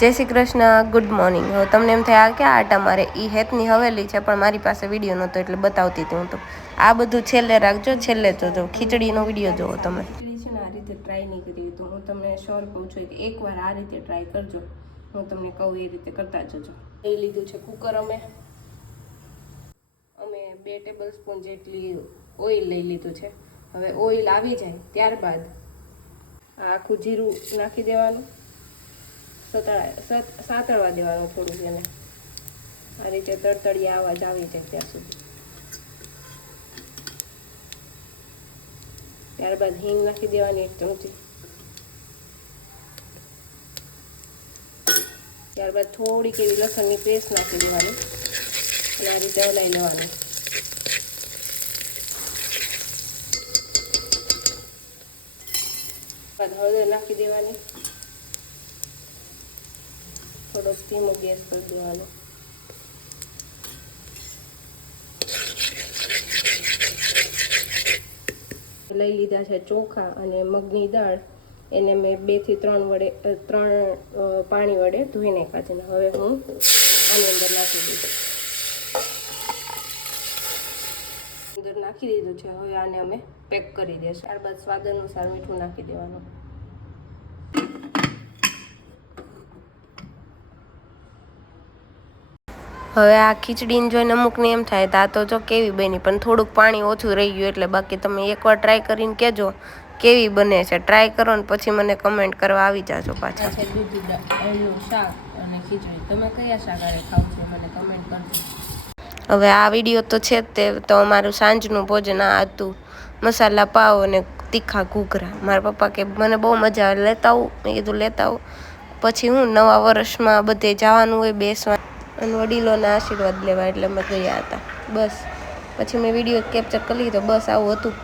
જય Shri Krishna, good morning. હવે તમને એમ થાય કે આટા મારે એ હેતની હવેલી છે, પણ મારી પાસે વિડીયો નહોતો એટલે બતાવતી હતી હું તો। આ બધું છેલ્લે રાખજો, છેલ્લે તો ખીચડીનો વિડીયો જોવો તમે। ખીચડી છે ને આ રીતે ટ્રાય નહીં કરી તો હું તમને શ્યોર કહું છું કે એકવાર આ રીતે ટ્રાય કરજો, હું તમને કહું એ રીતે કરતા જજો। લઈ લીધું છે કુકર અમે 2 ટેબલ સ્પૂન જેટલી ઓઇલ લઈ લીધું છે। હવે ઓઇલ આવી જાય ત્યારબાદ આખું જીરું નાખી દેવાનું, સાતળવા દેવાનું થોડું એને, આ રીતે તડતડિયા અવાજ આવી જાય ત્યાં સુધી। ત્યારબાદ હિંગ નાખી દેવાની 1 ચમચી, ત્યારબાદ થોડીક એવી લસણની પેસ્ટ નાખી દેવાની અને આ રીતે હલાવી લેવાનું। બાદ હળદર નાખી દેવાની, થોડો ધીમો ગેસ કરી દેવાનો। લઈ લીધા છે ચોખા અને મગની દાળ, એને મેં 2 થી 3 પાણી વડે ધોઈ નાખ્યા છે। હવે હું આની અંદર નાખી દીધું, અંદર નાખી દીધું છે। હવે આને અમે પેક કરી દઈશું। ત્યારબાદ સ્વાદ અનુસાર મીઠું નાખી દેવાનું। હવે આ ખીચડીને જોઈને અમુકને એમ થાય તો આ તો જો કેવી બની, પણ થોડુંક પાણી ઓછું રહી ગયું એટલે। બાકી તમે એકવાર ટ્રાય કરીને કહેજો કેવી બને છે, ટ્રાય કરો ને પછી મને કમેન્ટ કરવા આવી જાજો પાછા। શાક અને ખીચડી, તમે કયા શાક આરે ખાવ છો મને કમેન્ટ કરજો। હવે આ વિડીયો તો છે જ તે તો અમારું સાંજનું ભોજન આ હતું, મસાલા પાવ અને તીખા ઘૂઘરા। મારા પપ્પા કે મને બહુ મજા આવે, લેતા આવું। મેં કીધું લેતા આવું, પછી હું નવા વર્ષમાં બધે જવાનું હોય બેસવા અને વડીલોના આશીર્વાદ લેવા એટલે અમે ગયા હતા। બસ પછી મેં વિડીયો કેપ્ચર કરી લીધો, બસ આવું હતું।